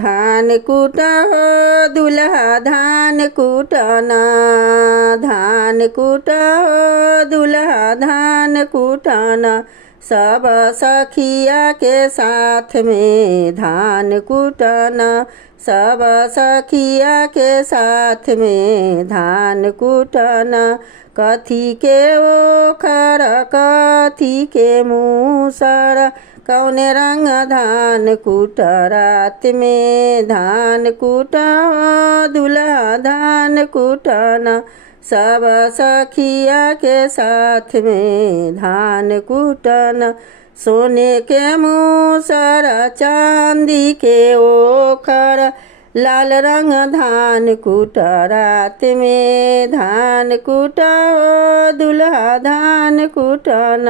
धान कुट हो दुल्हा धान कुटना, धान कुट हो दुल्हा धान कुटना। सब सखिया के साथ में धान कुटना, सब सखिया के साथ में धान कुटना। कथी के ओखर कथी के मूसर, कौने रंग धान कुट रात में धान कुट दुल्हा धान कुटना। सब सखिया के साथ में धान कुटना। सोने के मूसर चांदी के ओखर, लाल रंग धान कुट रात में धान कुट दुल्हा धान कुटना।